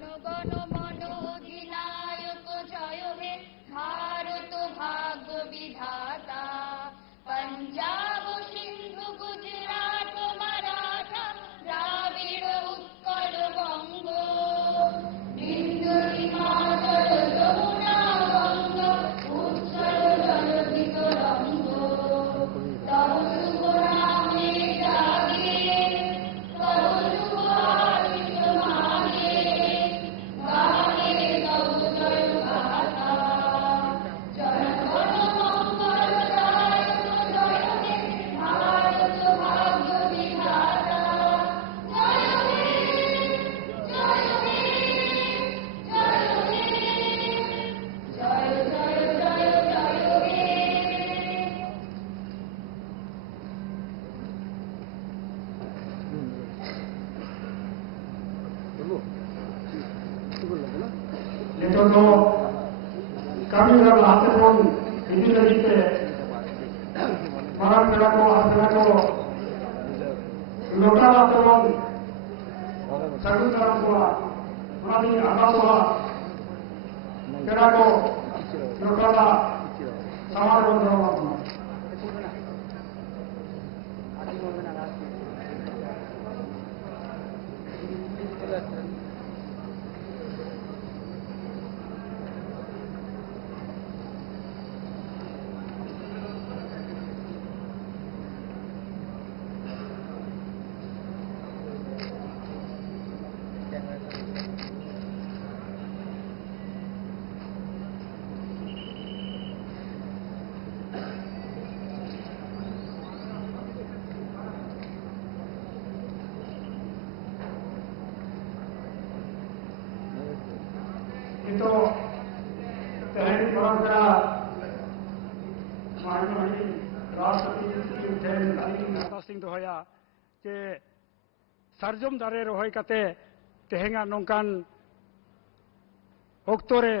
জনগণ মন অধিনায়ক জয় হে ভারত ভাগ্য বিধাতা पंजाब सिंधु गुजरात मराठा द्राविड़ उत्कल बंग बिंदु हिमाचल यमुना गंग उत्कल जलधि तरंग तव शुभ नामे जागे तव शुभ आदित्य मागे गाहे तव जय गाथा जनगण मंगल दायक जय हे भारत भाग्य विधाता जय हे जय हे जय हे जय जय जय जय हे नितों तो kami dalam hati pun ini dari kita marah mereka ko hati ko lokal hati pun sarung sarung ko mati atas ko mereka ko lokal samar pun dalam itu tehni परंपरा माननीय राष्ट्रपति उठेन नाता सिंह दोहया के सरजम दारे रोहय कते तेहेंगा नोंकान ओक्तोरे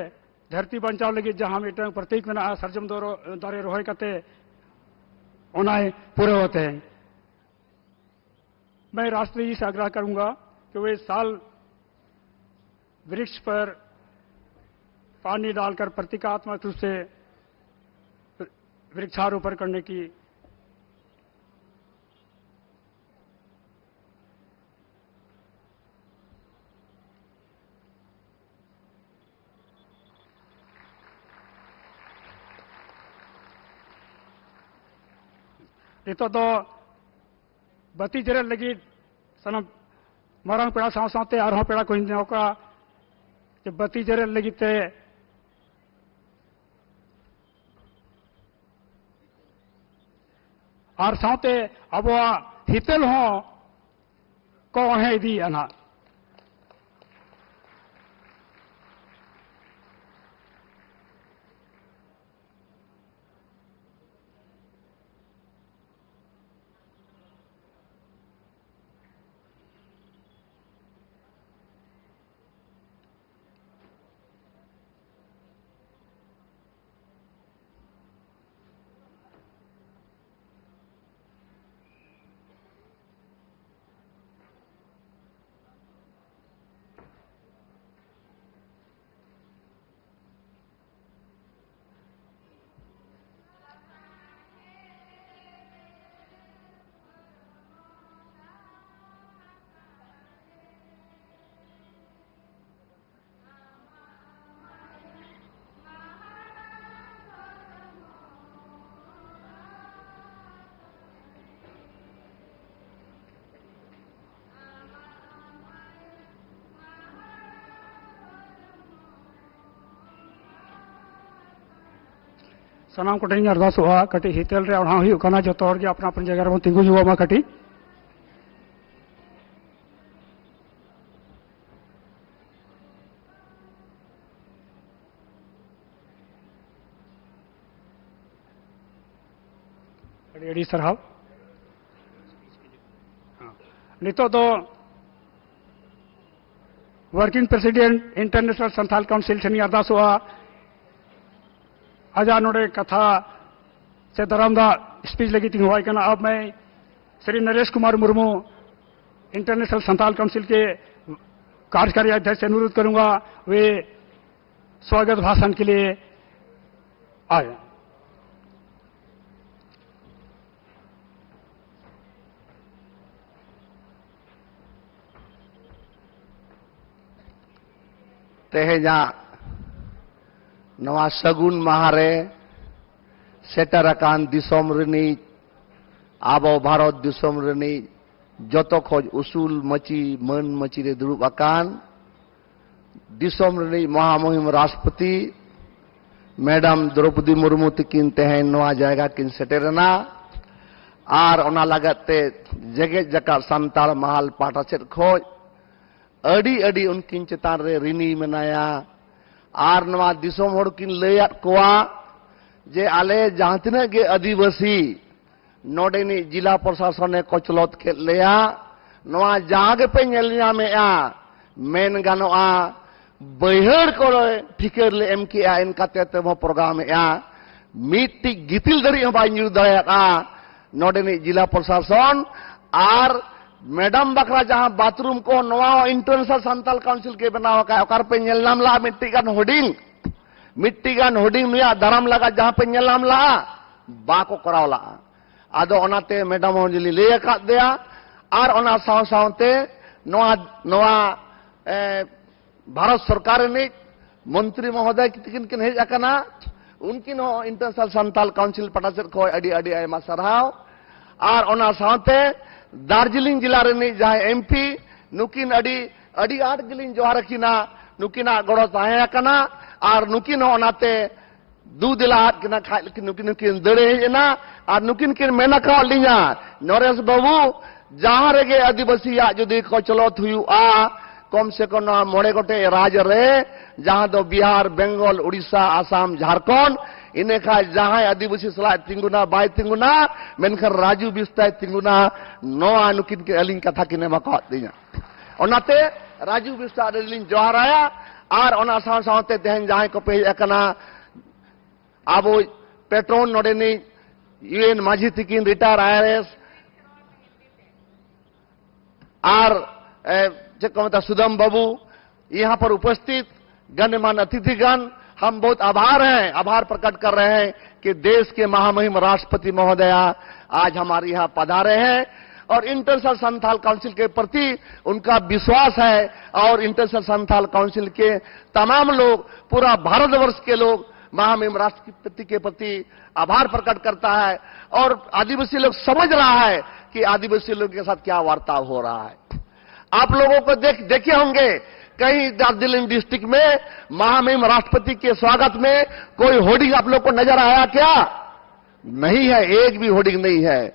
धरती बंचाव लगी जहां मिटंग प्रतीक में सरजम दारे रोहय कते ओनाय पूरे होते हैं। मैं राष्ट्रपति जी से आग्रह करूंगा कि वे साल वृक्ष पर पानी डालकर प्रतीकात्मक रूप से वृक्षारोपण करने की नितो तो बत्ती जरे लगी सनम मरंग पेड़ा साव सावते आरहों पेड़ा कोई नौका कि बत्ती जरे लगी ते और सावते अब हितेल हो को है दी अना सनाम कटी अरदास हुआ कटी हितेल रे ओढ़ा हुई कना जो तोड़ के अपना अपन जगह रे तिंगु जुआ मा कटी रेडी सरहाव नितो तो working president international Santhal council से अरदास हुआ आजा नोड़े कथा से दरामदा स्पीच लगी थी हुआ करना। अब मैं श्री नरेश कुमार मुर्मू इंटरनेशनल संथाल काउंसिल के कार्यकारी अध्यक्ष से अनुरोध करूंगा वे स्वागत भाषण के लिए आए। तेहेजा नवा सगुन महारे सेटर अकान दिसोम रनी आबो भारत दिसोम रनी जतो खोज उसूल मची मन मची रे दुरुब अकान दिसोम रनी महामहिम राष्ट्रपति मैडम द्रौपदी मुर्मू तकिन तेहेन नवा जायगा किन सेटेरना आर ओना लागते जगे जका संताल महल पाटा सेट खोज अड़ी अड़ी उनकिन चेतान रे रिनी मनाया आर नवा दिसोम होड़ किन लैयात कोआ जे आले जहां तिना गे आदिवासी नोडेनी जिला प्रशासन ने कोचलोत के लेया नवा जहां गे पे नेल ᱧᱟᱢᱮᱜᱼᱟ मेन गानोआ बैहर को ठिकर ले एम के इनका ते वो प्रोग्राम एआ मिट्टी गितिल दरी बाय न्यू दया नोडेनी जिला प्रशासन आर मैडम बकरा जहां बाथरूम को नवा इंटरनेशनल संताल काउंसिल के बनावा का ओकार पे नेल नाम ला मिट्टी गान होडिंग नुया दाराम लगा जहां पे नेल नाम ला बाको करावला आदो ओनाते मैडम होजली ले का दिया आर ओना साव सावते नवा भारत सरकार ने मंत्री महोदय किन किन हेज अकना उनकिन इंटरनेशनल संताल काउंसिल पटासेर को अडी अडी आयमा सरहाव आर ओना सावते दार्जिलिंग जिला रेनी जहां एमपी नुकिन अडी अडी आठ गिलिंग जोहार किना नुकिना गड़ो ताहे अकना आर नुकिन ओनाते दू दिला किना खाय नुकिन दड़े हेजना आर नुकिन किन मेना का लिया नरेश बाबू जहां रेगे आदिवासी जुदी कोचलोत हुआ कम से कम मोड़े गोटे राज रे जहां दो बिहार बेंगल उड़ीसा आसाम झारखंड इने खा जहां आदिवासी सला तिंगुना बाय तिंगुना मेनखर राजू बिस्ताय तिंगुना नोआ नुकिन के अलिंग कथा किने मका दिया ओनाते राजू बिस्ता अलिंग जोहाराया आर ओना साव सावते तेहन जहां को पे एकना आबो पेट्रोन नोडेनी यूएन माझी तिकिन रिटायर आईआरएस आर चकमता सुदम बाबू यहां पर उपस्थित गणमान्य अतिथिगण हम बहुत आभार प्रकट कर रहे हैं कि देश के महामहिम राष्ट्रपति महोदया आज हमारे यहां पधारे हैं और इंटरनेशनल संथाल काउंसिल के प्रति उनका विश्वास है और इंटरनेशनल संथाल काउंसिल के तमाम लोग पूरा भारतवर्ष के लोग महामहिम राष्ट्रपति के प्रति आभार प्रकट करता है और आदिवासी लोग समझ रहा है कि आदिवासी लोगों के साथ क्या वार्ताव हो रहा है। आप लोगों को देखे होंगे कहीं दार्जिलिंग डिस्ट्रिक्ट में महामहिम राष्ट्रपति के स्वागत में कोई होर्डिंग आप लोग को नजर आया क्या? नहीं है, एक भी होर्डिंग नहीं है।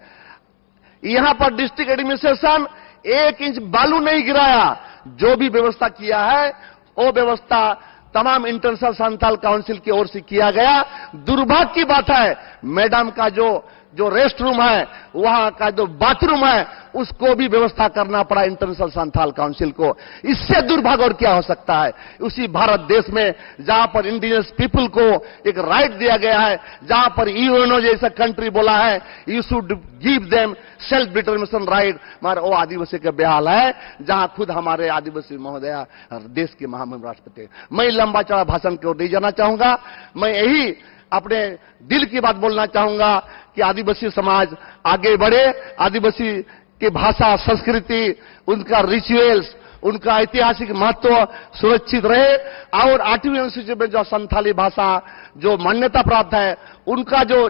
यहां पर डिस्ट्रिक्ट एडमिनिस्ट्रेशन 1 इंच बालू नहीं गिराया। जो भी व्यवस्था किया है वो व्यवस्था तमाम इंटरनेशनल संथाल काउंसिल की ओर से किया गया। दुर्भाग्य की बात है मैडम का जो रेस्ट रूम है वहां का जो बाथरूम है उसको भी व्यवस्था करना पड़ा इंटरनेशनल संथाल काउंसिल को। इससे दुर्भाग्य और क्या हो सकता है? उसी भारत देश में जहां पर इंडिजिनस पीपल को एक राइट दिया गया है, जहां पर यूएनओ जैसा कंट्री बोला है you should give them self determination right, मगर वो आदिवासी का बेहाल है जहां खुद हमारे आदिवासी महोदया देश के महामहिम राष्ट्रपति। मैं लंबा चौड़ा भाषण की ओर नहीं जाना चाहूंगा, मैं यही अपने दिल की बात बोलना चाहूंगा कि आदिवासी समाज आगे बढ़े, आदिवासी की भाषा संस्कृति उनका रिचुअल्स उनका ऐतिहासिक महत्व सुरक्षित रहे और 8वीं अनुसूची में जो संथाली भाषा जो मान्यता प्राप्त है उनका जो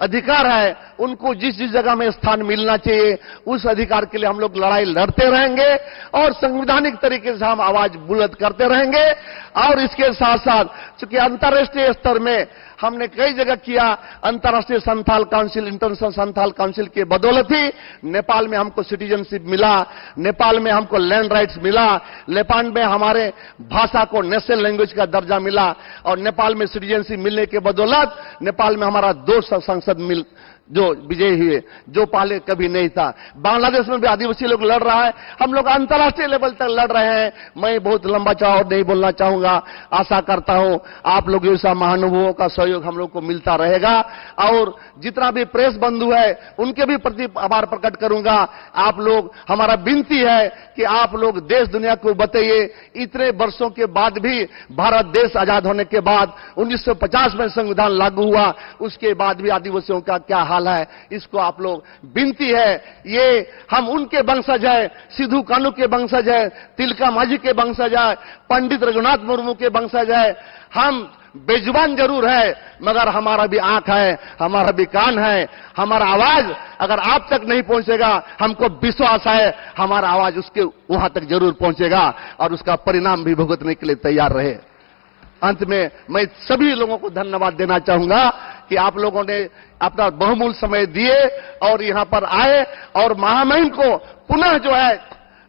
अधिकार है उनको जिस जिस जगह में स्थान मिलना चाहिए उस अधिकार के लिए हम लोग लड़ाई लड़ते रहेंगे और संवैधानिक तरीके से हम आवाज बुलंद करते रहेंगे। और इसके साथ साथ चूंकि अंतर्राष्ट्रीय स्तर में हमने कई जगह किया, अंतर्राष्ट्रीय Santhal council international Santhal council के बदौलत ही नेपाल में हमको सिटीजनशिप मिला, नेपाल में हमको लैंड राइट्स मिला, नेपाल में हमारे भाषा को नेशनल लैंग्वेज का दर्जा मिला और नेपाल में सिटीजनशिप मिलने के बदौलत नेपाल में हमारा 2 संसद जो विजयी हुए, जो पहले कभी नहीं था। बांग्लादेश में भी आदिवासी लोग लड़ रहा है, हम लोग अंतर्राष्ट्रीय लेवल तक लड़ रहे हैं। मैं बहुत लंबा चौड़ा नहीं बोलना चाहूंगा। आशा करता हूं आप लोग जैसा महानुभावों का सहयोग हम लोग को मिलता रहेगा, और जितना भी प्रेस बंधु है उनके भी प्रति आभार प्रकट करूंगा। आप लोग, हमारा विनती है कि आप लोग देश दुनिया को बताइए, इतने वर्षों के बाद भी, भारत देश आजाद होने के बाद 1950 में संविधान लागू हुआ, उसके बाद भी आदिवासियों का क्या हाल है, इसको आप लोग, विनती है। ये हम उनके वंशज है, सिद्धू कानू के वंशज है, तिलका माझी के वंशज है, पंडित रघुनाथ मुर्मू के वंशज है। हम बेजुबान जरूर है, मगर हमारा भी आंख है, हमारा भी कान है। हमारा आवाज अगर आप तक नहीं पहुंचेगा, हमको विश्वास है हमारा आवाज उसके वहां तक जरूर पहुंचेगा, और उसका परिणाम भी भुगतने के लिए तैयार रहे। अंत में मैं सभी लोगों को धन्यवाद देना चाहूंगा कि आप लोगों ने अपना बहुमूल्य समय दिए और यहां पर आए, और महामहिम को पुनः जो है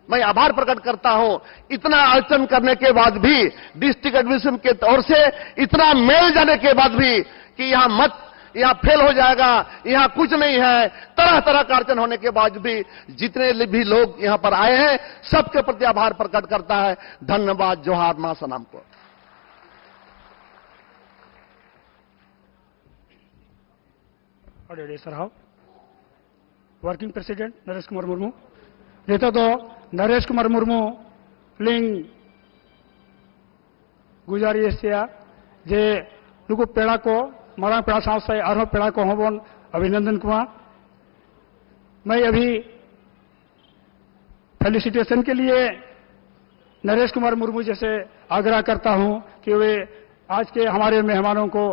मैं आभार प्रकट करता हूं। इतना अड़चन करने के बाद भी, डिस्ट्रिक्ट एडमिनिस्ट्रेशन के तौर से इतना मेल जाने के बाद भी कि यहां फेल हो जाएगा, यहां कुछ नहीं है, तरह तरह का अड़चन होने के बाद भी जितने भी लोग यहां पर आए हैं, सबके प्रति आभार प्रकट करता है। धन्यवाद। जोहार महासनाम को। सरहाव वर्किंग प्रेसिडेंट नरेश कुमार मुर्मू नेता तो नरेश कुमार मुर्मू लिंग गुजारिश जे नुकु पेड़ा को मारांग पेड़ा साथ आरो पेड़ा को होबन अभिनंदन कुमार। मैं अभी फेलिसिटेशन के लिए नरेश कुमार मुर्मू जैसे आग्रह करता हूं कि वे आज के हमारे मेहमानों को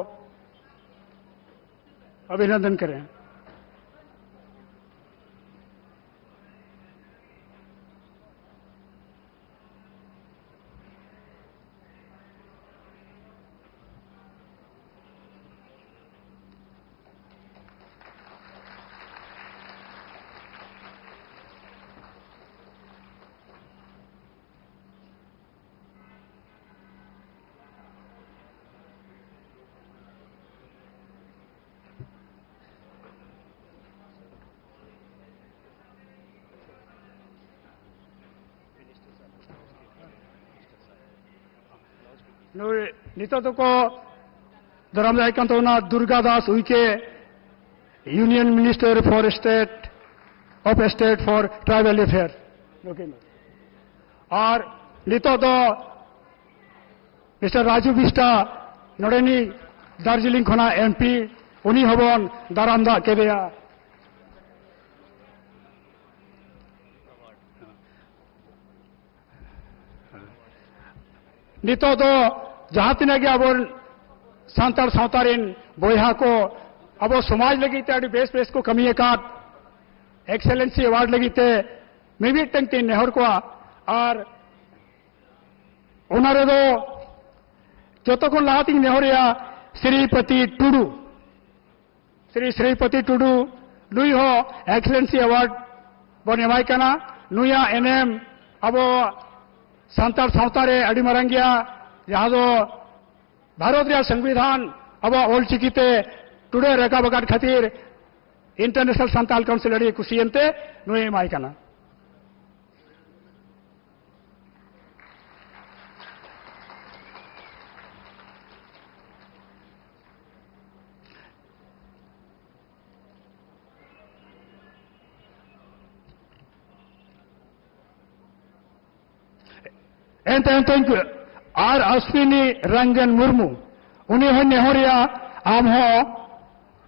अभिनंदन करें। नितो को धरमदाय कंतोना Durga Das Uikey union minister for state for tribal affair और नितो तो मिस्टर राजू बिस्टा नोडेनी दार्जिलिंग खोना एमपी उनी हबन दारामदा केदेया नितो तो जहां तिना के अब सान्ताल सावतारिन बोहा को अब समाज लगी बेस बेस को कमी का एक्सेलेंसी अवार्ड लगी मे भी टंगती नेहर को और उनारे दो जो को लाती नेहरिया श्रीपति टुडू नुई हो एक्सेलेंसी अवार्ड बन एमाय कना नुया एनएम अब सान्ताल सावतारे अड़ी मारंगिया जहां दो भारत संविधान अब ओलचिकीते टुडे रेखा बगाट खातिर इंटरनेशनल सान्ताल काउंसिल अड़ी कुसियंते नुए माय कना। एंत आर अश्विनी रंजन मुर्मू उनी हो नेहरिया आम हो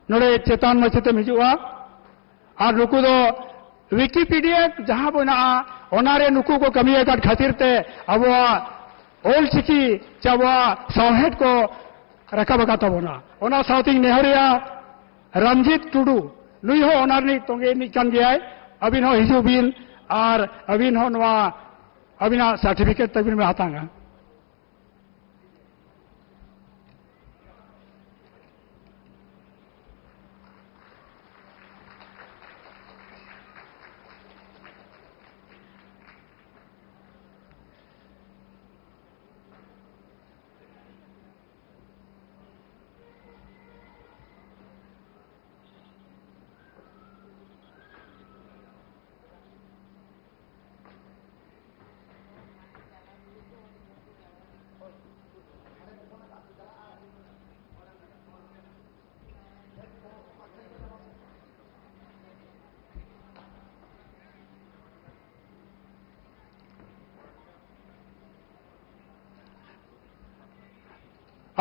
नोड़े चेतान मचते हिजुआ और नुकु दो विकिपीडिया जहां बना ओनारे नुकु को कमी काट खातिर ते अब ओल चिकी चाबा साहेद को रखा बका तबना ओना साउथिंग नेहरिया रंजीत टुडू नुई हो ओनारनी तोंगे नि कान गया अबिन हो हिजुबिन और अबिन हो नवा अबिना सर्टिफिकेट तबिन में हातांगा।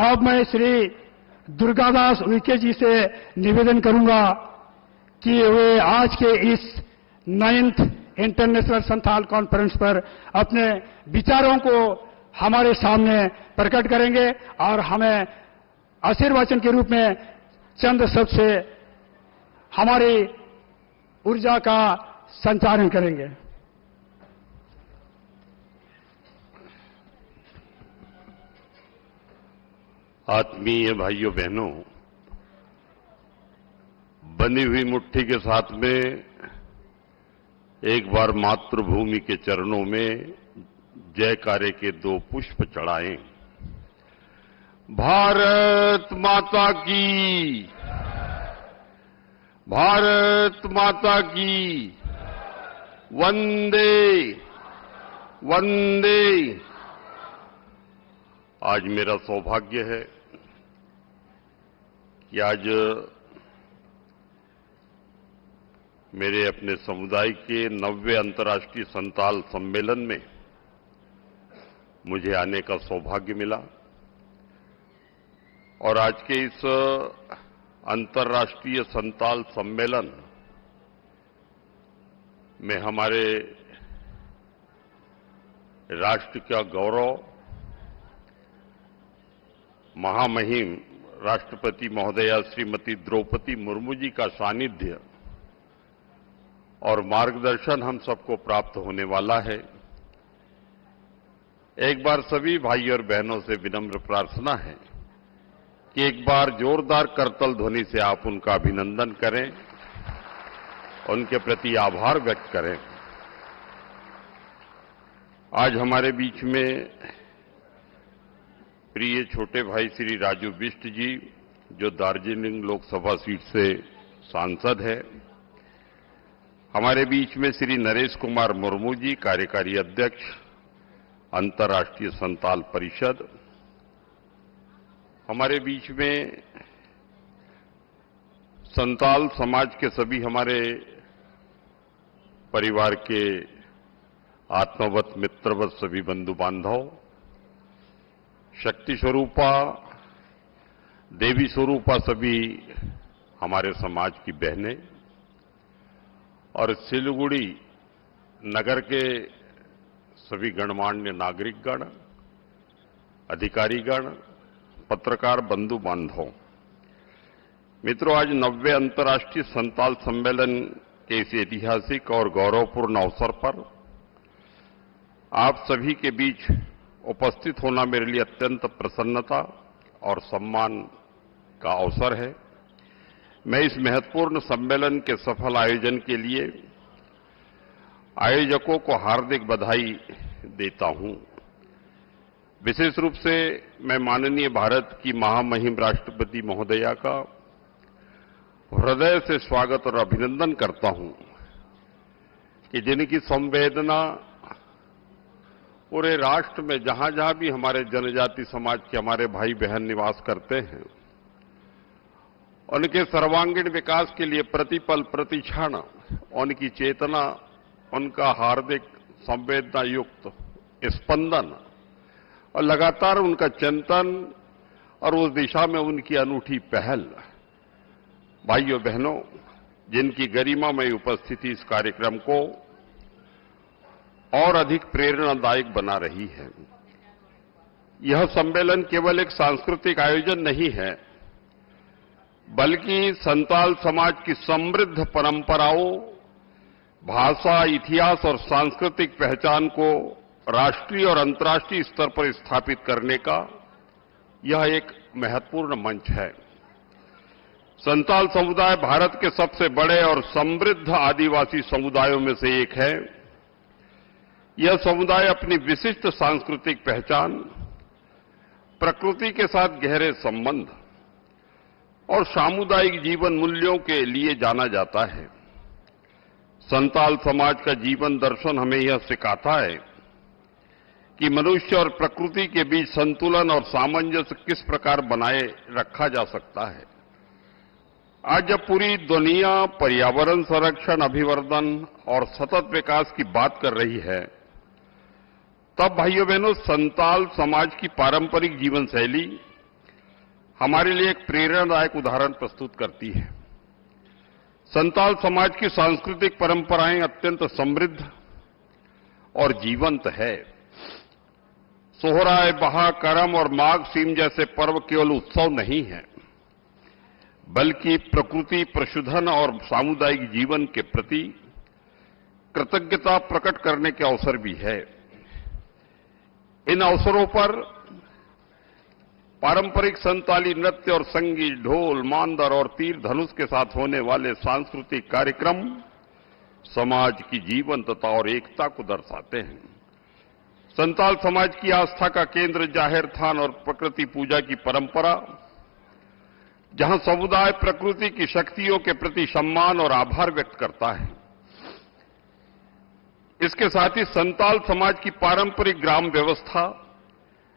अब मैं श्री दुर्गादास उइके जी से निवेदन करूंगा कि वे आज के इस 9th इंटरनेशनल संथाल कॉन्फ्रेंस पर अपने विचारों को हमारे सामने प्रकट करेंगे और हमें आशीर्वचन के रूप में चंद शब्द से हमारी ऊर्जा का संचारण करेंगे। आत्मीय भाइयों बहनों, बंधी हुई मुट्ठी के साथ में एक बार मातृभूमि के चरणों में जयकारे के 2 पुष्प चढ़ाएं। भारत माता की, भारत माता की, वंदे वंदे। आज मेरा सौभाग्य है कि आज मेरे अपने समुदाय के 90वें अंतर्राष्ट्रीय संथाल सम्मेलन में मुझे आने का सौभाग्य मिला और आज के इस अंतर्राष्ट्रीय संथाल सम्मेलन में हमारे राष्ट्र का गौरव, महामहिम राष्ट्रपति महोदया श्रीमती द्रौपदी मुर्मू जी का सानिध्य और मार्गदर्शन हम सबको प्राप्त होने वाला है। एक बार सभी भाई और बहनों से विनम्र प्रार्थना है कि एक बार जोरदार करतल ध्वनि से आप उनका अभिनंदन करें, उनके प्रति आभार व्यक्त करें। आज हमारे बीच में प्रिय छोटे भाई श्री राजू बिष्ट जी, जो दार्जिलिंग लोकसभा सीट से सांसद है। हमारे बीच में श्री नरेश कुमार मुर्मू जी, कार्यकारी अध्यक्ष अंतर्राष्ट्रीय संथाल परिषद। हमारे बीच में संथाल समाज के सभी हमारे परिवार के आत्मवत, मित्रवत सभी बंधु बांधव, शक्ति स्वरूपा, देवी स्वरूपा सभी हमारे समाज की बहनें और सिलीगुड़ी नगर के सभी गणमान्य नागरिकगण, अधिकारीगण, पत्रकार बंधु बांधव। मित्रों, आज 90वें अंतर्राष्ट्रीय संथाल सम्मेलन के इस ऐतिहासिक और गौरवपूर्ण अवसर पर आप सभी के बीच उपस्थित होना मेरे लिए अत्यंत प्रसन्नता और सम्मान का अवसर है। मैं इस महत्वपूर्ण सम्मेलन के सफल आयोजन के लिए आयोजकों को हार्दिक बधाई देता हूं। विशेष रूप से मैं माननीय भारत की महामहिम राष्ट्रपति महोदया का हृदय से स्वागत और अभिनंदन करता हूं कि जिनकी संवेदना पूरे राष्ट्र में जहां जहां भी हमारे जनजाति समाज के हमारे भाई बहन निवास करते हैं, उनके सर्वांगीण विकास के लिए प्रतिपल प्रतिक्षण उनकी चेतना, उनका हार्दिक संवेदना युक्त स्पंदन और लगातार उनका चिंतन और उस दिशा में उनकी अनूठी पहल, भाइयों बहनों, जिनकी गरिमामय उपस्थिति इस कार्यक्रम को और अधिक प्रेरणादायक बना रही है। यह सम्मेलन केवल एक सांस्कृतिक आयोजन नहीं है, बल्कि संथाल समाज की समृद्ध परंपराओं, भाषा, इतिहास और सांस्कृतिक पहचान को राष्ट्रीय और अंतर्राष्ट्रीय स्तर पर स्थापित करने का यह एक महत्वपूर्ण मंच है। संथाल समुदाय भारत के सबसे बड़े और समृद्ध आदिवासी समुदायों में से एक है। यह समुदाय अपनी विशिष्ट सांस्कृतिक पहचान, प्रकृति के साथ गहरे संबंध और सामुदायिक जीवन मूल्यों के लिए जाना जाता है। संथाल समाज का जीवन दर्शन हमें यह सिखाता है कि मनुष्य और प्रकृति के बीच संतुलन और सामंजस्य किस प्रकार बनाए रखा जा सकता है। आज जब पूरी दुनिया पर्यावरण संरक्षण, अभिवर्धन और सतत विकास की बात कर रही है, तब भाइयों बहनों, संथाल समाज की पारंपरिक जीवन शैली, हमारे लिए एक प्रेरणादायक उदाहरण प्रस्तुत करती है। संताल समाज की सांस्कृतिक परंपराएं अत्यंत समृद्ध और जीवंत है। सोहराय, बहा, करम और माघ सीम जैसे पर्व केवल उत्सव नहीं है, बल्कि प्रकृति, पशुधन और सामुदायिक जीवन के प्रति कृतज्ञता प्रकट करने के अवसर भी है। इन अवसरों पर पारंपरिक संताली नृत्य और संगीत, ढोल, मांदर और तीर धनुष के साथ होने वाले सांस्कृतिक कार्यक्रम समाज की जीवंतता और एकता को दर्शाते हैं। संताल समाज की आस्था का केंद्र जाहिर थान और प्रकृति पूजा की परंपरा, जहां समुदाय प्रकृति की शक्तियों के प्रति सम्मान और आभार व्यक्त करता है। इसके साथ ही संताल समाज की पारंपरिक ग्राम व्यवस्था,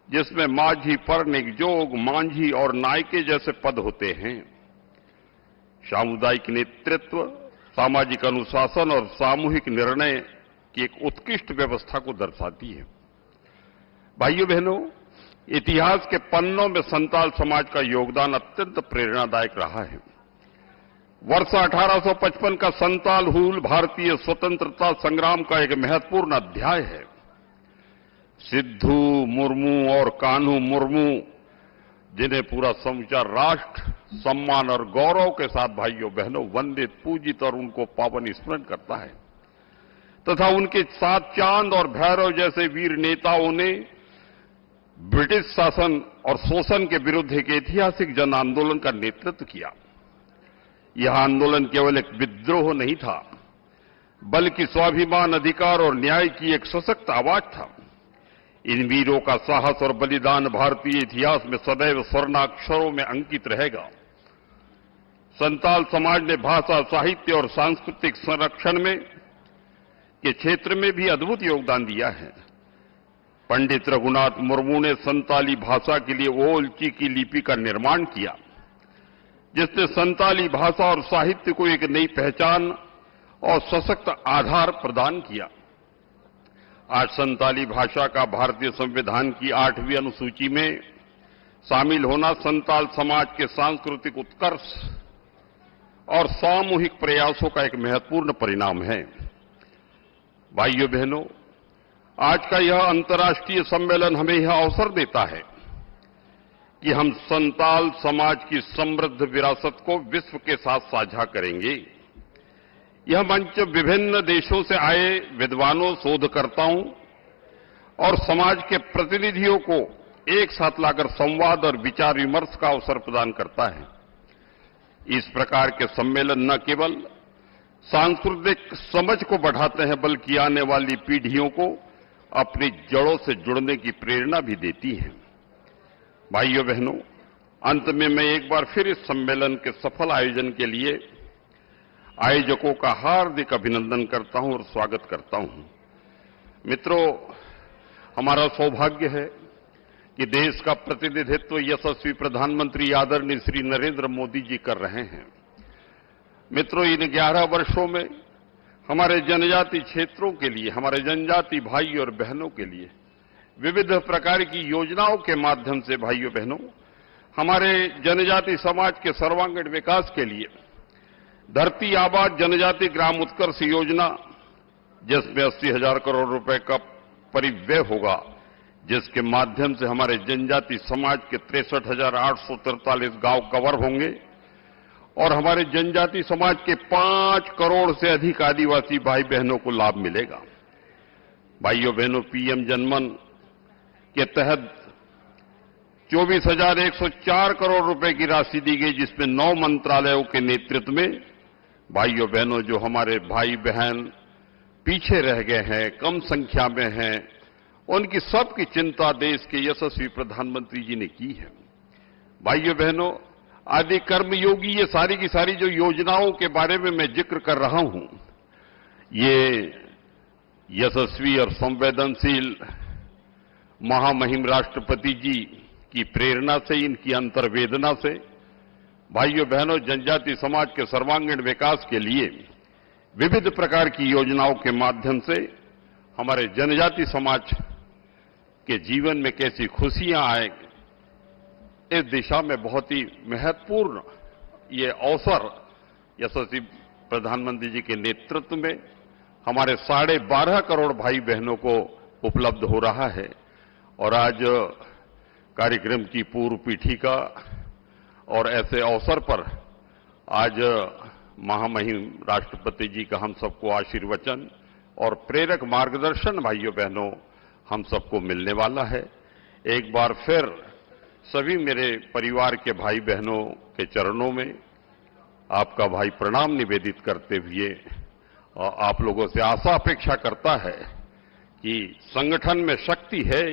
जिसमें माझी, परनिक, जोग, मांझी और नायके जैसे पद होते हैं, सामुदायिक नेतृत्व, सामाजिक अनुशासन और सामूहिक निर्णय की एक उत्कृष्ट व्यवस्था को दर्शाती है। भाइयों बहनों, इतिहास के पन्नों में संताल समाज का योगदान अत्यंत प्रेरणादायक रहा है। वर्ष 1855 का संताल हूल भारतीय स्वतंत्रता संग्राम का एक महत्वपूर्ण अध्याय है। सिद्धू मुर्मू और कान्हू मुर्मू, जिन्हें पूरा समूचा राष्ट्र सम्मान और गौरव के साथ भाइयों बहनों वंदित, पूजित और उनको पावन स्मरण करता है, तथा उनके साथ चांद और भैरव जैसे वीर नेताओं ने ब्रिटिश शासन और शोषण के विरुद्ध एक ऐतिहासिक जन आंदोलन का नेतृत्व किया। यह आंदोलन केवल एक विद्रोह नहीं था, बल्कि स्वाभिमान, अधिकार और न्याय की एक सशक्त आवाज था। इन वीरों का साहस और बलिदान भारतीय इतिहास में सदैव स्वर्णाक्षरों में अंकित रहेगा। संताल समाज ने भाषा, साहित्य और सांस्कृतिक संरक्षण में के क्षेत्र में भी अद्भुत योगदान दिया है। पंडित रघुनाथ मुर्मू ने संताली भाषा के लिए ओल चिकी लिपि का निर्माण किया, जिसने संताली भाषा और साहित्य को एक नई पहचान और सशक्त आधार प्रदान किया। आज संताली भाषा का भारतीय संविधान की 8वीं अनुसूची में शामिल होना संताल समाज के सांस्कृतिक उत्कर्ष और सामूहिक प्रयासों का एक महत्वपूर्ण परिणाम है। भाइयों बहनों, आज का यह अंतर्राष्ट्रीय सम्मेलन हमें यह अवसर देता है कि हम संताल समाज की समृद्ध विरासत को विश्व के साथ साझा करेंगे। यह मंच विभिन्न देशों से आए विद्वानों, शोधकर्ताओं और समाज के प्रतिनिधियों को एक साथ लाकर संवाद और विचार विमर्श का अवसर प्रदान करता है। इस प्रकार के सम्मेलन न केवल सांस्कृतिक समझ को बढ़ाते हैं, बल्कि आने वाली पीढ़ियों को अपनी जड़ों से जुड़ने की प्रेरणा भी देती है। भाइयों बहनों, अंत में मैं एक बार फिर इस सम्मेलन के सफल आयोजन के लिए आयोजकों का हार्दिक अभिनंदन करता हूं और स्वागत करता हूं। मित्रों, हमारा सौभाग्य है कि देश का प्रतिनिधित्व यशस्वी प्रधानमंत्री आदरणीय श्री नरेंद्र मोदी जी कर रहे हैं। मित्रों, इन 11 वर्षों में हमारे जनजाति क्षेत्रों के लिए, हमारे जनजाति भाई और बहनों के लिए विविध प्रकार की योजनाओं के माध्यम से भाइयों बहनों हमारे जनजाति समाज के सर्वांगीण विकास के लिए धरती आबा जनजाति ग्राम उत्कर्ष योजना, जिसमें 80,000 करोड़ रुपए का परिव्यय होगा, जिसके माध्यम से हमारे जनजाति समाज के 63,843 गांव कवर होंगे और हमारे जनजाति समाज के 5 करोड़ से अधिक आदिवासी भाई बहनों को लाभ मिलेगा। भाइयों बहनों, पीएम जनमन के तहत 24,104 करोड़ रुपए की राशि दी गई, जिसमें 9 मंत्रालयों के नेतृत्व में भाइयों बहनों जो हमारे भाई बहन पीछे रह गए हैं, कम संख्या में हैं, उनकी सबकी चिंता देश के यशस्वी प्रधानमंत्री जी ने की है। भाइयों बहनों, आदि कर्मयोगी ये सारी की सारी जो योजनाओं के बारे में मैं जिक्र कर रहा हूं, ये यशस्वी और संवेदनशील महामहिम राष्ट्रपति जी की प्रेरणा से, इनकी अंतर्वेदना से भाइयों बहनों जनजाति समाज के सर्वांगीण विकास के लिए विविध प्रकार की योजनाओं के माध्यम से हमारे जनजाति समाज के जीवन में कैसी खुशियां आए, इस दिशा में बहुत ही महत्वपूर्ण ये अवसर यशस्वी प्रधानमंत्री जी के नेतृत्व में हमारे 12.5 करोड़ भाई बहनों को उपलब्ध हो रहा है। और आज कार्यक्रम की पूर्व पीठिका और ऐसे अवसर पर आज महामहिम राष्ट्रपति जी का हम सबको आशीर्वचन और प्रेरक मार्गदर्शन भाइयों बहनों हम सबको मिलने वाला है। एक बार फिर सभी मेरे परिवार के भाई बहनों के चरणों में आपका भाई प्रणाम निवेदित करते हुए आप लोगों से आशा अपेक्षा करता है कि संगठन में शक्ति है,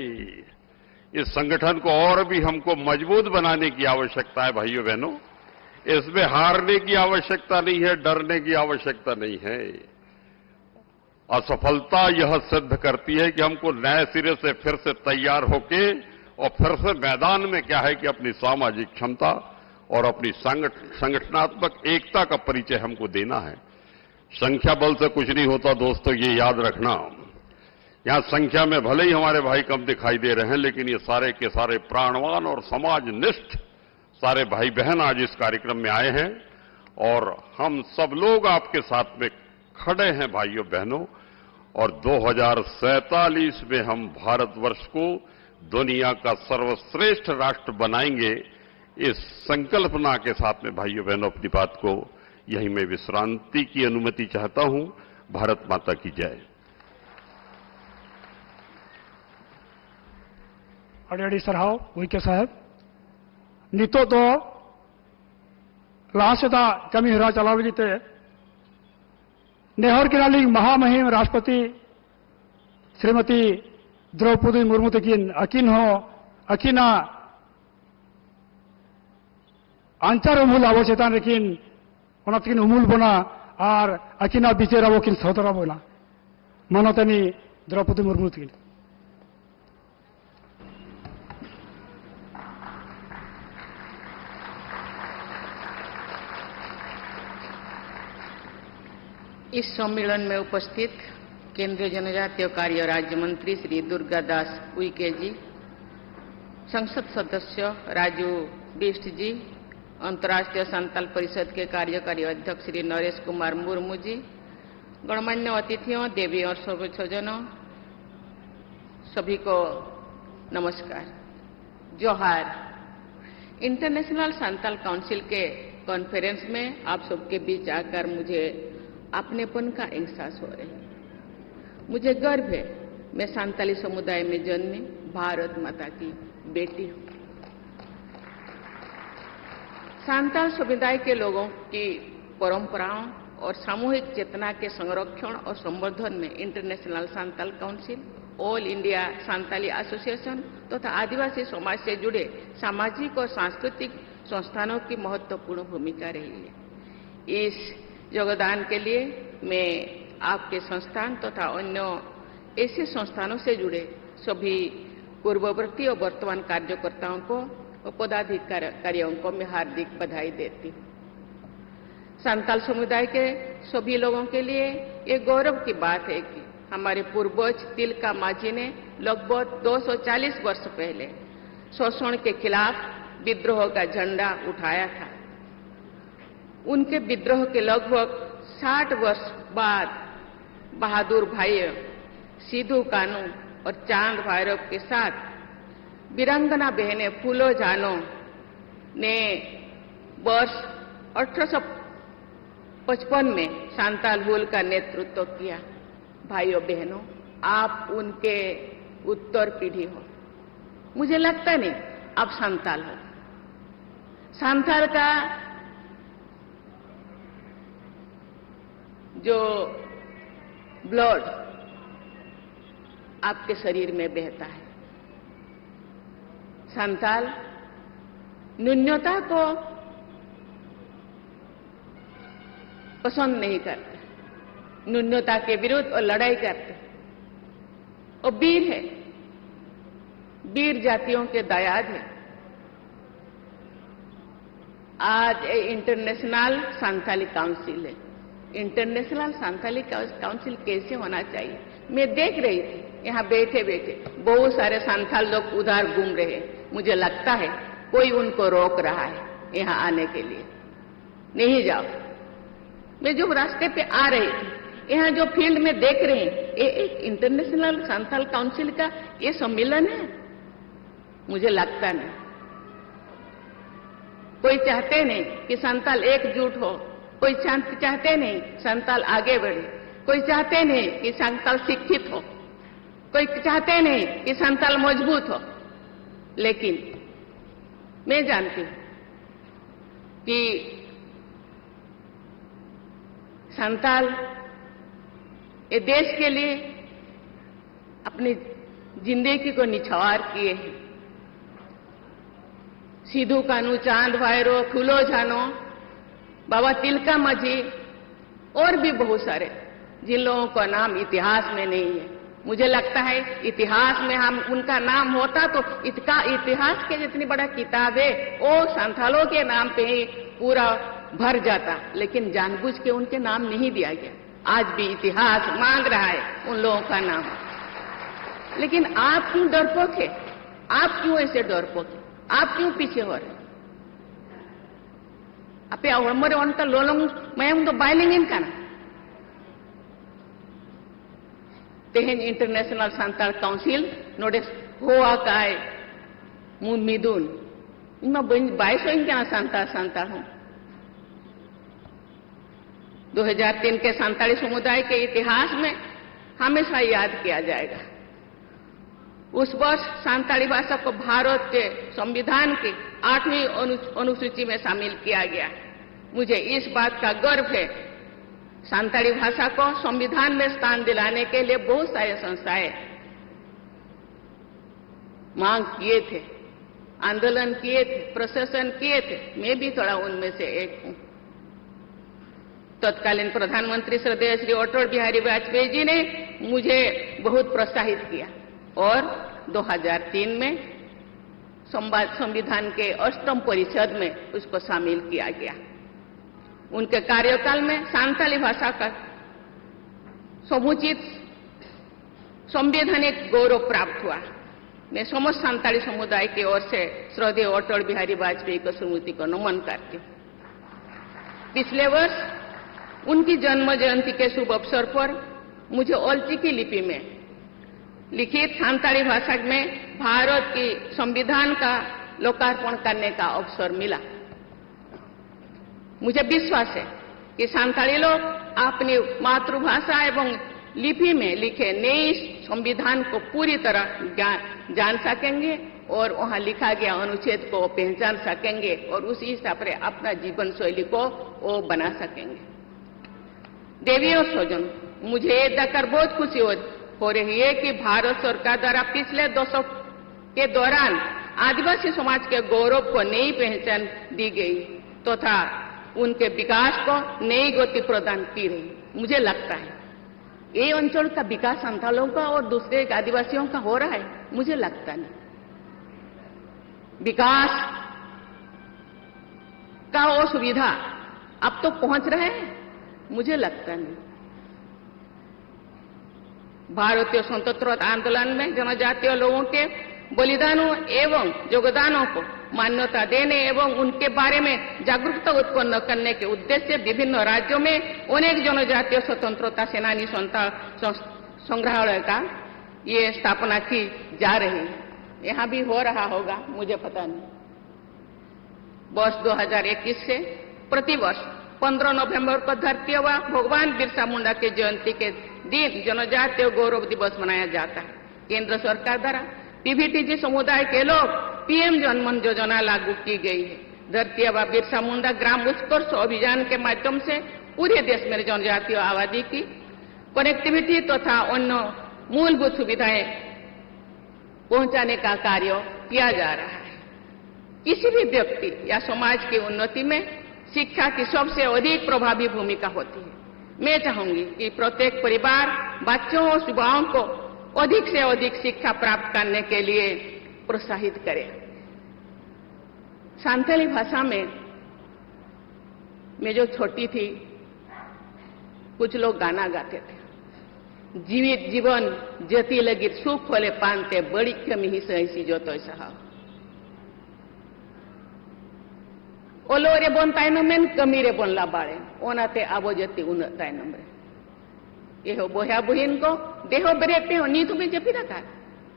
इस संगठन को और भी हमको मजबूत बनाने की आवश्यकता है भाइयों बहनों। इसमें हारने की आवश्यकता नहीं है, डरने की आवश्यकता नहीं है। असफलता यह सिद्ध करती है कि हमको नए सिरे से फिर से तैयार होके और फिर से मैदान में क्या है कि अपनी सामाजिक क्षमता और अपनी संगठनात्मक एकता का परिचय हमको देना है। संख्या बल से कुछ नहीं होता दोस्तों, ये याद रखना। यहां संख्या में भले ही हमारे भाई कम दिखाई दे रहे हैं, लेकिन ये सारे के सारे प्राणवान और समाजनिष्ठ सारे भाई बहन आज इस कार्यक्रम में आए हैं और हम सब लोग आपके साथ में खड़े हैं भाइयों बहनों। और 2047 में हम भारतवर्ष को दुनिया का सर्वश्रेष्ठ राष्ट्र बनाएंगे, इस संकल्पना के साथ में भाइयों बहनों अपनी बात को यहीं मैं विश्रांति की अनुमति चाहता हूं। भारत माता की जय। अड़ी सरहाव उइके साहेब नितो तो लासेदा कमी हरा चलाव लीते नेहर किनाली महामहिम राष्ट्रपति श्रीमती द्रौपदी मुर्मू तकिन अकिना आंचार उमुल आबो चेतान रेकिन उमुल बना और अकिना बिचेर आबो किन सौतरा बोला मनोतनी द्रौपदी मुर्मू तकिन। इस सम्मेलन में उपस्थित केंद्रीय जनजातीय कार्य राज्य मंत्री श्री दुर्गादास उइके जी, संसद सदस्य राजू बिष्ट जी, अंतर्राष्ट्रीय संताल परिषद के कार्यकारी अध्यक्ष श्री नरेश कुमार मुर्मू जी, गणमान्य अतिथियों, देवी और स्वजनों, सभी को नमस्कार, जोहार। इंटरनेशनल संताल काउंसिल के कॉन्फ्रेंस में आप सबके बीच आकर मुझे अपनेपन का एहसास हो रहा है। मुझे गर्व है मैं संताली समुदाय में जन्मी भारत माता की बेटी हूं। संताल समुदाय के लोगों की परंपराओं और सामूहिक चेतना के संरक्षण और संवर्धन में international Santal council, all India Santali association तथा आदिवासी समाज से जुड़े सामाजिक और सांस्कृतिक संस्थानों की महत्वपूर्ण भूमिका रही है। इस योगदान के लिए मैं आपके संस्थान तथा अन्य ऐसे संस्थानों से जुड़े सभी पूर्ववर्ती और वर्तमान कार्यकर्ताओं को और पदाधिकारियों को मैं हार्दिक बधाई देती हूँ। संताल समुदाय के सभी लोगों के लिए ये गौरव की बात है कि हमारे पूर्वज तिलका मांझी ने लगभग 240 वर्ष पहले शोषण के खिलाफ विद्रोह का झंडा उठाया था। उनके विद्रोह के लगभग 60 वर्ष बाद बहादुर भाई सिद्धू कानू और चांद भैरव के साथ वीरांगना बहने फूलो जानो ने वर्ष 1855 में संताल हुल का नेतृत्व किया। भाइयों बहनों, आप उनके उत्तर पीढ़ी हो। मुझे लगता नहीं आप संताल हो। संताल का जो ब्लड आपके शरीर में बहता है। संताल न्यूनता को पसंद नहीं करते, न्यूनता के विरुद्ध और लड़ाई करते और वीर है, वीर जातियों के दायाद है। आज इंटरनेशनल संताली काउंसिल है। इंटरनेशनल संताली काउंसिल कैसे होना चाहिए, मैं देख रही थी यहाँ बैठे बैठे बहुत सारे संथाल लोग उधर घूम रहे हैं। मुझे लगता है कोई उनको रोक रहा है यहाँ आने के लिए, नहीं जाओ। मैं जो रास्ते पे आ रही थी, यहाँ जो फील्ड में देख रहे हैं, ये एक इंटरनेशनल संथाल काउंसिल का ये सम्मेलन है? मुझे लगता नहीं। कोई चाहते नहीं कि संथाल एकजुट हो, कोई चाहते नहीं संथाल आगे बढ़े, कोई चाहते नहीं कि संथाल शिक्षित हो, कोई चाहते नहीं कि संथाल मजबूत हो। लेकिन मैं जानती हूं कि संथाल ये देश के लिए अपनी जिंदगी को निछावर किए हैं। सिद्धू कानू, चांद भाईरो, फूलो झानो, बाबा तिलका माझी और भी बहुत सारे जिन लोगों का नाम इतिहास में नहीं है। मुझे लगता है इतिहास में हम उनका नाम होता तो इतिहास के जितनी बड़ा किताब है वो संथालों के नाम पे ही पूरा भर जाता, लेकिन जानबूझ के उनके नाम नहीं दिया गया। आज भी इतिहास मांग रहा है उन लोगों का नाम। लेकिन आप क्यों डरपोक है? आप क्यों ऐसे डरपोक है? आप क्यों पीछे हो रहे? आप हमारे उनका लोलंग मैं तो बाइलिंग इनका ना तेहन इंटरनेशनल संथाल काउंसिल नोडे होआ काय मिदुन इनमें 22 क्या संथाल हूं। 2003 के संथाली समुदाय के इतिहास में हमेशा याद किया जाएगा। उस वर्ष संथाली भाषा को भारत के संविधान की 8वीं अनुसूची में शामिल किया गया। मुझे इस बात का गर्व है, संथाली भाषा को संविधान में स्थान दिलाने के लिए बहुत सारे संस्थाएं मांग किए थे, आंदोलन किए थे, प्रशासन किए थे। मैं भी थोड़ा उनमें से एक हूं। तत्कालीन प्रधानमंत्री श्रद्धेय श्री अटल बिहारी वाजपेयी जी ने मुझे बहुत प्रोत्साहित किया और 2003 में संविधान के 8वीं परिषद में उसको शामिल किया गया। उनके कार्यकाल में संथाली भाषा का समुचित संवैधानिक गौरव प्राप्त हुआ। मैं समस्त संथाली समुदाय की ओर से श्रद्धेय अटल बिहारी वाजपेयी की स्मृति को नमन करती हूँ। पिछले वर्ष उनकी जन्म जयंती के शुभ अवसर पर मुझे ओल्चिकी लिपि में लिखित संथाली भाषा में भारत की संविधान का लोकार्पण करने का अवसर मिला। मुझे विश्वास है कि संथाली लोग अपनी मातृभाषा एवं लिपि में लिखे नए संविधान को पूरी तरह जान सकेंगे और वहां लिखा गया अनुच्छेद को पहचान सकेंगे और उसी हिसाब से अपना जीवन शैली को वो बना सकेंगे। देवी और स्वजन, मुझे ये देखकर बहुत खुशी हो रही है कि भारत सरकार द्वारा पिछले दशक के दौरान आदिवासी समाज के गौरव को नई पहचान दी गई तथा उनके विकास को नई गति प्रदान की रही। मुझे लगता है ये अंचल का विकास संथालों का और दूसरे आदिवासियों का हो रहा है। मुझे लगता नहीं विकास का वो सुविधा अब तो पहुंच रहे हैं। मुझे लगता नहीं। भारतीय स्वतंत्रता आंदोलन में जनजातीय लोगों के बलिदानों एवं योगदानों को मान्यता देने एवं उनके बारे में जागरूकता उत्पन्न करने के उद्देश्य से विभिन्न राज्यों में अनेक जनजातीय स्वतंत्रता सेनानी संग्रहालय का ये स्थापना की जा रही है। यहाँ भी हो रहा होगा, मुझे पता नहीं। वर्ष 2021 से प्रतिवर्ष 15 नवंबर को धरती व भगवान बिरसा मुंडा की जयंती के दिन जनजातीय गौरव दिवस मनाया जाता है। केंद्र सरकार द्वारा पीवीटीजी समुदाय के लोग पीएम जनमन योजना लागू की गई है। धरती व बिरसा मुंडा ग्राम उत्कर्ष अभियान के माध्यम से पूरे देश में जनजातीय आबादी की कनेक्टिविटी तथा अन्य मूलभूत सुविधाएं पहुंचाने का कार्य किया जा रहा है। किसी भी व्यक्ति या समाज की उन्नति में शिक्षा की सबसे अधिक प्रभावी भूमिका होती है। मैं चाहूंगी कि प्रत्येक परिवार बच्चों और युवाओं को अधिक से अधिक शिक्षा प्राप्त करने के लिए प्रोत्साहित करे। संथाली भाषा में मैं जो छोटी थी, कुछ लोग गाना गाते थे, जीवित जीवन जती लगी सुख होले पानते बड़ी कमी ही सही जो तो ऐसा। ओलो रे बोन तायनमेन कमी रे बोन लाबाड़े ओनाते आबो जति उन तायनम रे एहो बोया बुहिन को देहो बेरेट पे नीत बे जपिदा का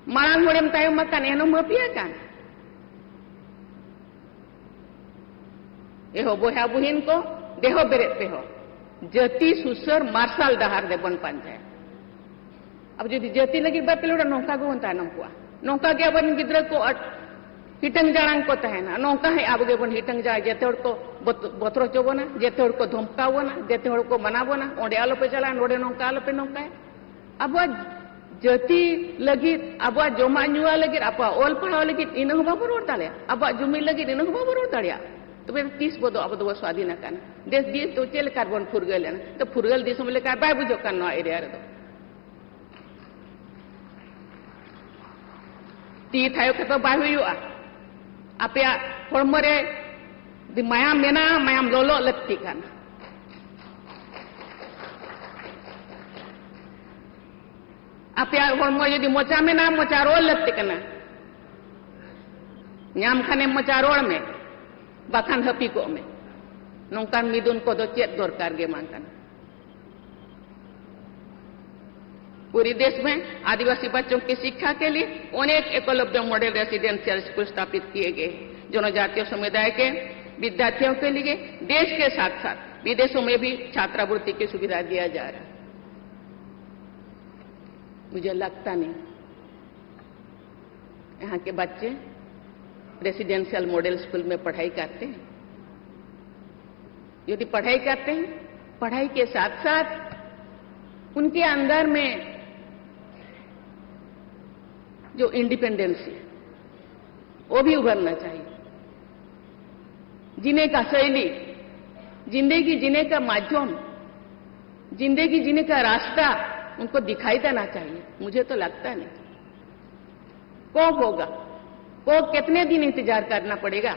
मांग होड़ेम तायम मकान एनो मपिया का एहो बोया बुहिन को देहो बेरेट पे हो जति सुसर मार्शल डहार दे बन पांजाय अब जो जति लगी बापेलोड़ा नौका गो तायनम को नौका के अपन गिद्र को हिटंग जाड़ांग को तहना नौका है अब गे बन हिटंग जा जेते हड़ को बतरो चोबना जेते हड़ को धमकावना जेते हड़ को मनावना ओंडे आलो पे चला नोडे नौका आलो पे नौका है अब जति लगी अब जमा नुआ लगी अब ओल पढ़ाव लगी इन बाबू रोड दाड़िया अब जुमी लगी इन बाबू रोड दाड़िया तो फिर तीस बदो अब दो स्वाधीन कान देश दिए तो चेल कार्बन फुरगल तो फुरगल दिसम लेका बाय बुझो कान नो एरिया रे ती थायो के तो बाय हुआ आपे हड़मरे मायाम मेना मायाम लोलो लगती कान आपे हड़मो यदि मोचा मेना मोचा रोल लगती कना न्याम खाने मोचा रोल में बाखान हपी को में नौकान मिदुन को दो चेत दरकार गे मांगन पूरी देश में आदिवासी बच्चों की शिक्षा के लिए अनेक एकलव्य मॉडल रेसिडेंशियल स्कूल स्थापित किए गए जनजातीय समुदाय के विद्यार्थियों के लिए देश के साथ साथ विदेशों में भी छात्रवृत्ति की सुविधा दिया जा रहा है मुझे लगता नहीं यहाँ के बच्चे रेसिडेंशियल मॉडल स्कूल में पढ़ाई करते हैं यदि पढ़ाई करते हैं पढ़ाई के साथ साथ उनके अंदर में जो इंडिपेंडेंसी है वो भी उभरना चाहिए जीने का शैली जिंदगी जीने का माध्यम जिंदगी जीने का रास्ता उनको दिखाई देना चाहिए मुझे तो लगता नहीं कब होगा को कितने दिन इंतजार करना पड़ेगा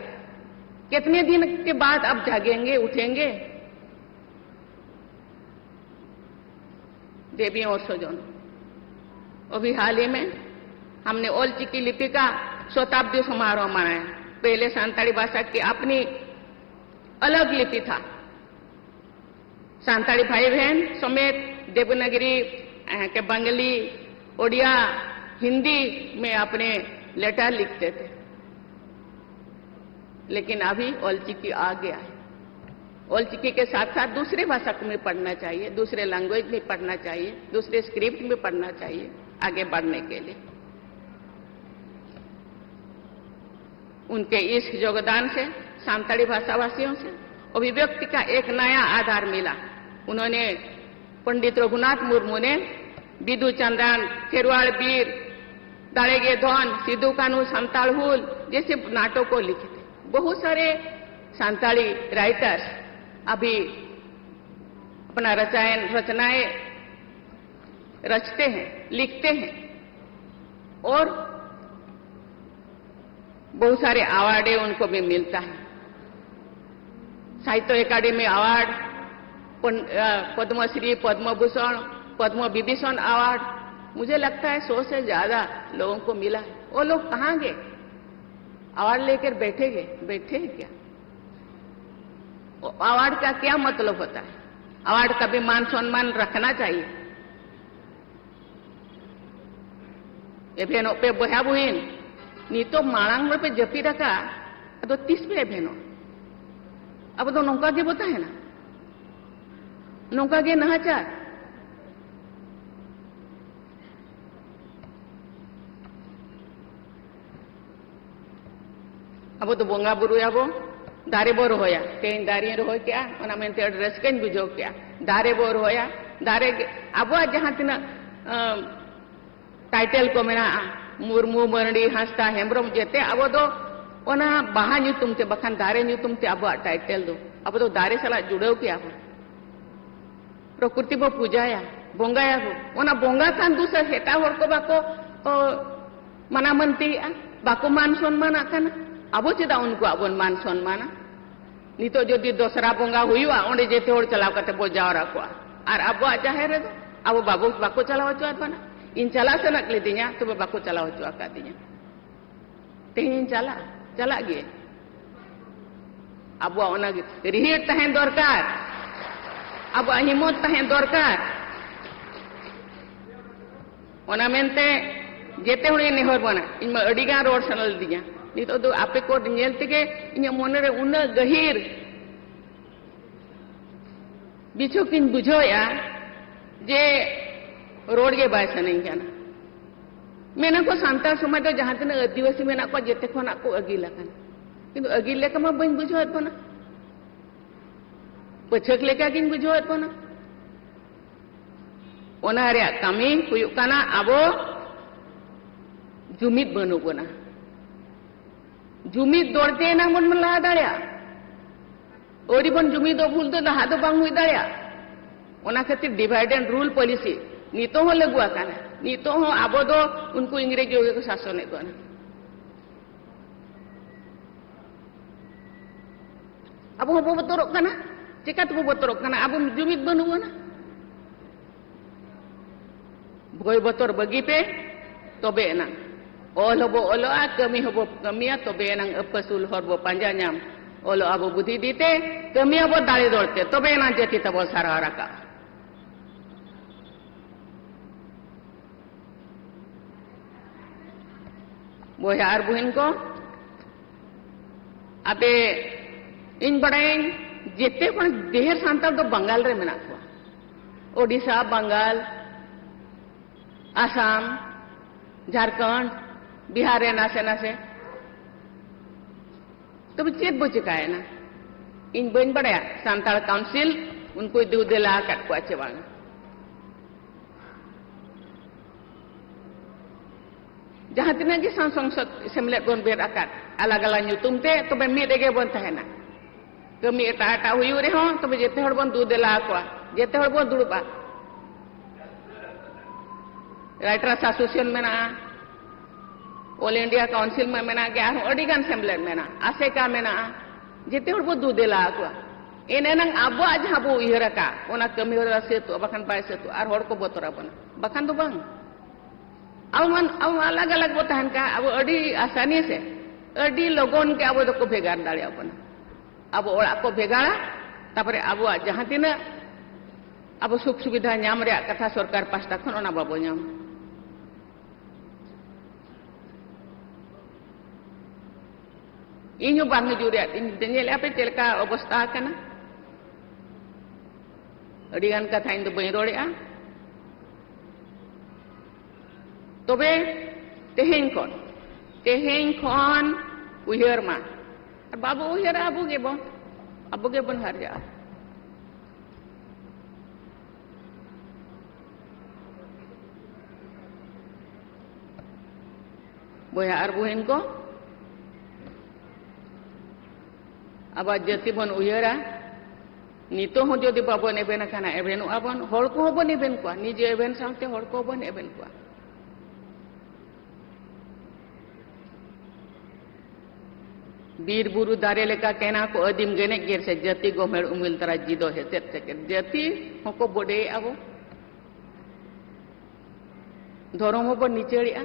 कितने दिन के बाद आप जागेंगे उठेंगे देवियों और स्वजनों अभी हाल ही में हमने ओल चिकी लिपि का शताब्दी समारोह मनाया पहले सांताली भाषा की अपनी अलग लिपि था सांताली भाई बहन समेत देवनागरी के बंगाली ओडिया हिंदी में अपने लेटर लिखते थे लेकिन अभी ओल चिकी आ गया है ओल चिकी के साथ साथ दूसरे भाषा में पढ़ना चाहिए दूसरे लैंग्वेज में पढ़ना चाहिए दूसरे स्क्रिप्ट में पढ़ना चाहिए आगे बढ़ने के लिए उनके इस योगदान से सांताली भाषावासियों से अभिव्यक्ति का एक नया आधार मिला उन्होंने पंडित रघुनाथ मुर्मू ने बिदु चंद्रन खेरवाड़ वीर दाड़ेगे धन सिद्धू कानू संताल हुल जैसे नाटकों को लिखे थे बहुत सारे सांताली राइटर्स अभी अपना रचनाएं रचते हैं लिखते हैं और बहुत सारे अवार्ड उनको भी मिलता है साहित्य अकादमी अवार्ड पद्मश्री पद्मभूषण पद्म विभूषण अवार्ड मुझे लगता है 100 से ज्यादा लोगों को मिला है वो लोग कहाँ गए अवार्ड लेकर बैठे हैं क्या अवार्ड का क्या मतलब होता है अवार्ड का भी मान सम्मान रखना चाहिए ये बहनों पे बहा बुहिन नी तो मांग पे जपी रखा तो 30 पे बहनों अब तो नौका के बोता है ना नौका के नहाचार अब तो बोंगा बुरु अब दारे बोर होया तेन दारी रहो क्या ओना मेनते रसकन बुझो क्या दारे बोर होया दारे अब जहां तना टाइटल को मेना मुर्मू मरड़ी हंसता हेम्ब्रम जेते अब तो ओना बाहा ᱧᱩᱛᱩᱢ ते बखान दारे ᱧᱩᱛᱩᱢ ते अब टाइटल दो अब तो दारे साला जुड़ो क्या हो प्रकृति बो पूजाया बोंगाया हो ओना बोंगा कान दूसरा हेटा होर को बाको मना मनती बाको मान सम्मान आकाना अब चेदा उनको अब मान सम्मान नितो जदि दोसरा बोंगा हुआ ओंडे जेते होर चलाव कते बो जावरा को और अब जाहेर रे अब बाबू बाको चलाव चुआत बना इन चला सनक लेदिया तो बाको चलाव चुआ का दिया तेन चला चला गए अब रिहिर तहन दरकार अब हिम्मत तहन दरकार ओना मेनते जेते हणे नेहर बना इन मा अडी गान रोड सनल दिया नितो दो आपे को नेल तेगे इन मोने रे उना गहिर बिछो किन बुझोया जे रोड के बाय सनई जाना मेना को सांताल समाज दो जहां तने आदिवासी मेना को जेते खना को अगिला कान किंतु अगिल लेका मा बइन बुझोत बना पछक लेका किन बुझोत बना ओना रे कमी हुयुक काना आबो जुमिद बनु बना जुमिद दौड़ते ना मन में लहा दाड़िया ओरी बन जुमिद भूल तो लहा तो बांग हुई दाड़िया ओना खातिर डिवाइड एंड रूल पॉलिसी नीतो हो लगुआ काना नीतो हो आबो दो उनको इंग्रेजी को शासन को ना अब हो बतोरक काना चिका तो बतोरक काना अब जुमिद बनु बना भय बतर बगी पे तबे ना ओल हबो ओलोआ कमी हबो कमिया तबे ना अपसुल हरबो पांजा नाम ओलो आबो बुद्धि दीते कमी हबो दाड़े दौड़ते तबे ना जेती तबो सारा राका बोया आर बुहिन को अबे इन बड़ाइन जेते पण देहर सांताल तो बंगाल रे मेना को ओडिशा बंगाल आसाम झारखंड बिहार रे नासे नासे तो चेत बो चिकाय ना इन बन बड़ाया सांताल काउंसिल उनको दू देला काट को आचे बांग जहां तिना की संसद सेमलेट बन बेर आकात अलग अलग ᱧᱩᱛᱩᱢ ते तो बे मिद गे बन तहना कमी एटा एटा हुयु रे हो तो जेते हड़ बन दू देला को जेते हड़ बन दुड़बा राइटर्स एसोसिएशन में ना ऑल इंडिया काउंसिल में मेना गया अडिगान सेमलेट में ना आसेका में ना जेते हड़ बन दू देला को एने नंग आबो आज हाबो इहरका ओना कमी होरा से तो बखन पाए से तो आर हड़ को बतरा बन बखन तो बंग अब अलग अलग बो तहन का अब अडी आसानी से अडी लोगन के अब को भेगार दाड़े अपन अब ओड़ा को भेगाड़ा तापरे अब जहां तिना अब सुख सुविधा नाम रे कथा सरकार पास्ता खन ओना बाबो नाम इनु बांग जुरे इन पे चलका अवस्था कना अडी गान कथा इन तो बई रोड़ेआ तबे तेहेन खन उहर मा बाबू उहर आबू गे बन हर जा बोया आर बुहिन को अब जाति बन उहरा नितो हो जदि बाबन एबेन खाना एबेन आबन हड़ को बन एबेन को निजे एबेन साथे हड़ को बन एबेन को बीर बुरु दारे लेका कहना को अदिम गने गेर से जाति गोमेड़ उमिल तरा जिदो है सेट जाति होको बडे आबो धर्म बो निचेड़िया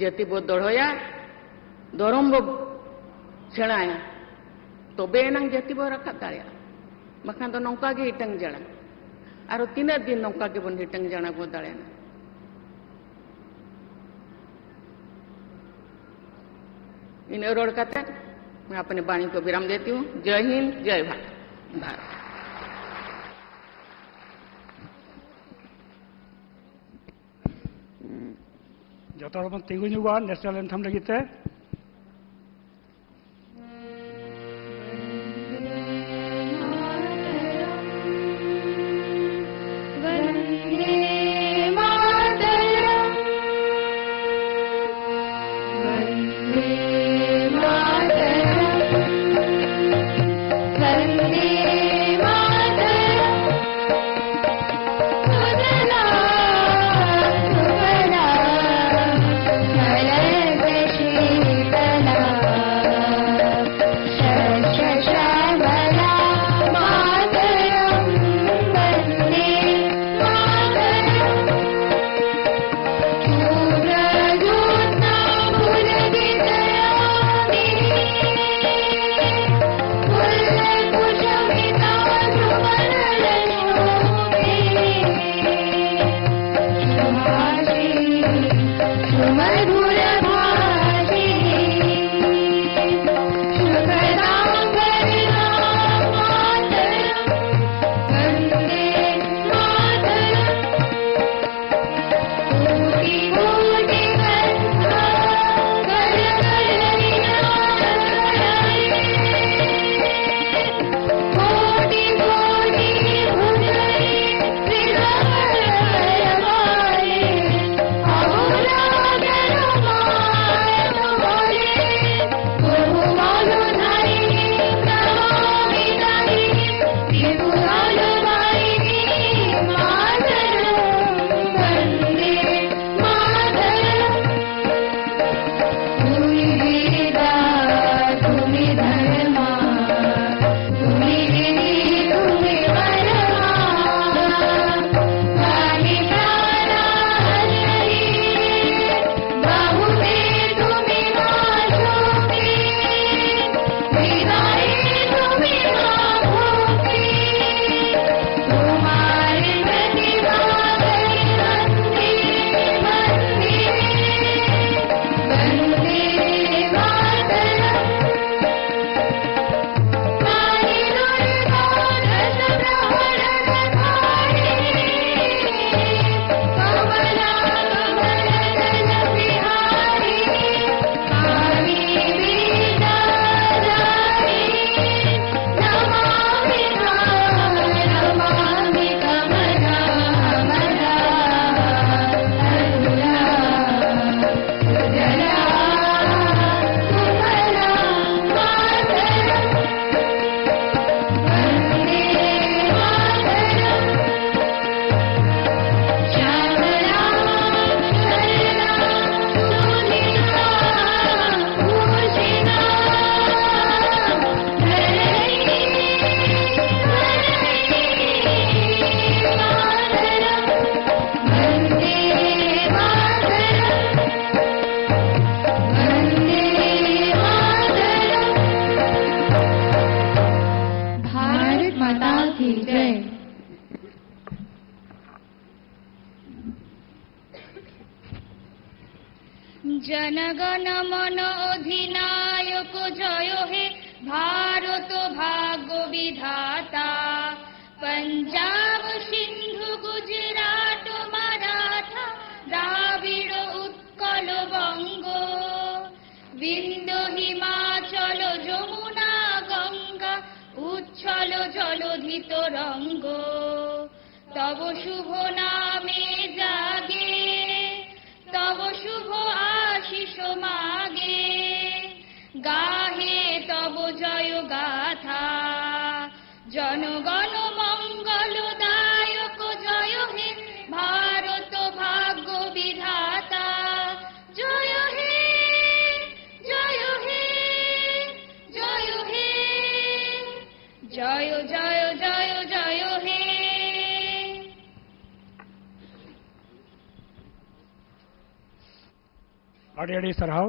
जाति बो दड़ोया धर्म बो सेणाया तो बेनंग जाति बो रखा दाड़िया बखान तो नौका के हिटंग जाना आरो तीन दिन नौका के बन हिटंग जाना बो दाड़िया इन रोड का मैं अपने वाणी को विराम देती हूँ। जय हिंद, जय भारत। जो हड़ बन तिंगु जुआ नेशनल एंथम लगे श्री জনগণ মন অধিনায়ক জয় হে ভারত ভাগ্য বিধাতা পঞ্জাব সিন্ধু গুজরাট মারাঠা দ্রাবিড় উৎকল বঙ্গ বিন্ধ্য হিমাচল যমুনা গঙ্গা উচ্ছল জলধি তরঙ্গ তব শুভ নামে জাগে তব শুভ আশিস মাগে গাহে তব জয় গাথা জনগণ মঙ্গলদায়ক জয় হে ভারত ভাগ্য বিধাতা জয় হে জয় হে জয় হে জয় জয় জয় জয় হে আড়ি আড়ি সরহাও